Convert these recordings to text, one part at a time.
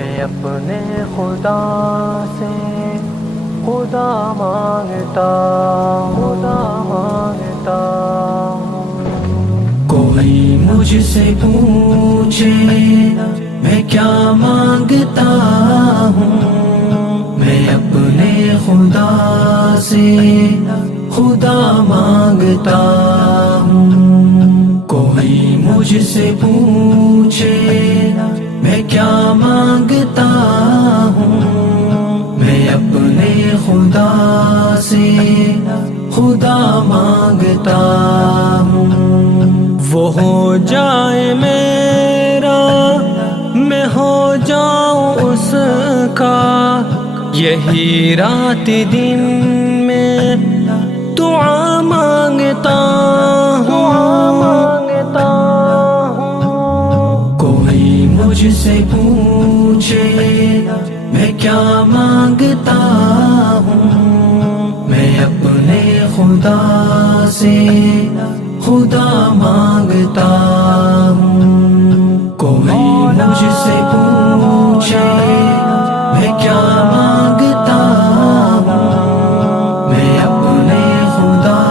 میں اپنے خدا سے خدا مانگتا ہوں۔ کوئی مجھ سے پوچھے میں کیا مانگتا ہوں، میں اپنے خدا سے خدا مانگتا ہوں۔ کوئی مجھ سے پوچھے میں کیا مانگتا ہوں، میں اپنے خدا سے خدا مانگتا ہوں۔ وہ ہو جائے میرا میں ہو جاؤں اس کا، یہی رات دن میں دعا مانگتا ہوں۔ کوئی مجھ سے پوچھے میں کیا مانگتا ہوں، میں اپنے خدا سے خدا مانگتا ہوں۔ کوئی مجھ سے پوچھے میں کیا مانگتا ہوں، میں اپنے خدا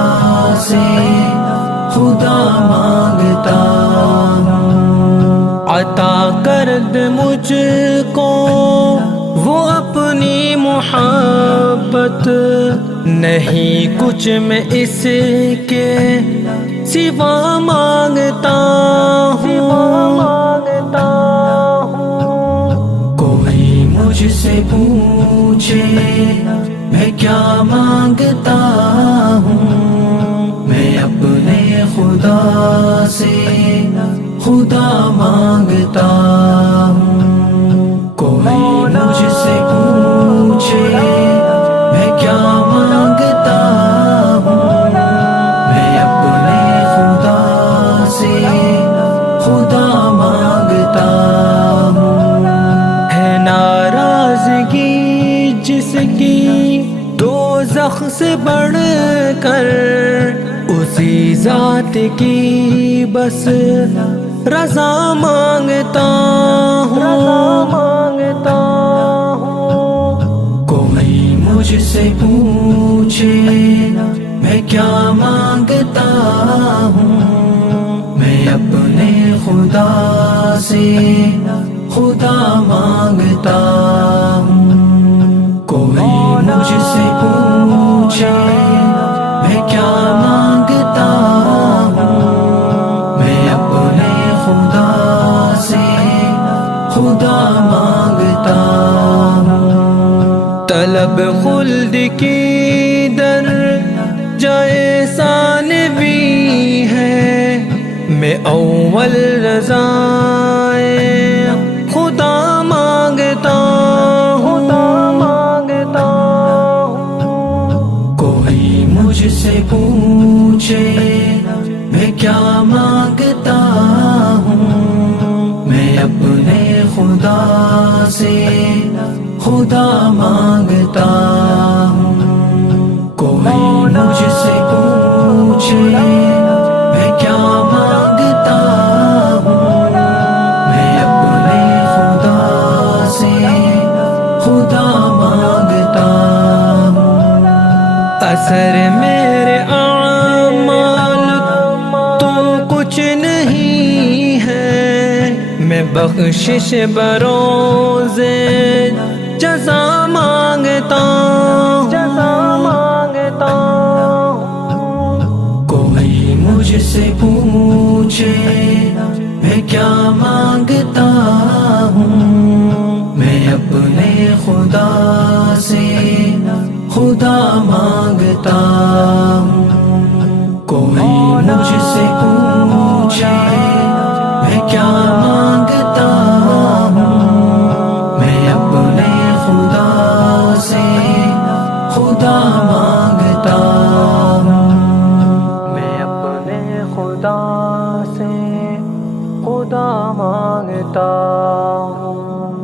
سے خدا مانگتا ہوں۔ عطا کر دے مجھ کو وہ اپنی محبت، نہیں کچھ میں اس کے سوا مانگتا ہوں۔ کوئی مجھ سے پوچھے میں کیا مانگتا ہوں، میں اپنے خدا سے خدا مانگتا ہوں۔ کوئی مجھ سے پوچھے میں کیا مانگتا ہوں، میں اپنے خدا سے خدا مانگتا ہوں۔ ہے ناراضگی جس کی دوزخ سے بڑھ کر، اسی ذات کی بس رضا مانگتا ہوں۔ کوئی مجھ سے پوچھے میں کیا مانگتا ہوں، میں اپنے خدا سے خدا مانگتا ہوں۔ کوئی مجھ سے پوچھے میں کیا مانگتا ہوں، میں اپنے خدا سے خدا مانگتا ہوں۔ طلب خلد کی در جائے ثانوی ہے، میں اول رضائے خدا مانگتا ہوں۔ کوئی مجھ سے پوچھے میں کیا مانگتا ہوں، میں اپنے خدا سے خدا مانگتا ہوں۔ کوئی مجھ سے پوچھے میں کیا مانگتا ہوں، میں اپنے خدا سے خدا مانگتا ہوں۔ اثر میرے اعمال تو کچھ نہیں ہے، میں بخشش بروز جزا مانگتا ہوں۔ کوئی مجھ سے پوچھے میں کیا مانگتا ہوں، میں اپنے خدا سے خدا مانگتا ہوں۔ کوئی مجھ سے پوچھے میں کیا مانگتا ہوں، میں اپنے خدا سے خدا مانگتا ہوں۔ میں اپنے خدا سے خدا مانگتا ہوں۔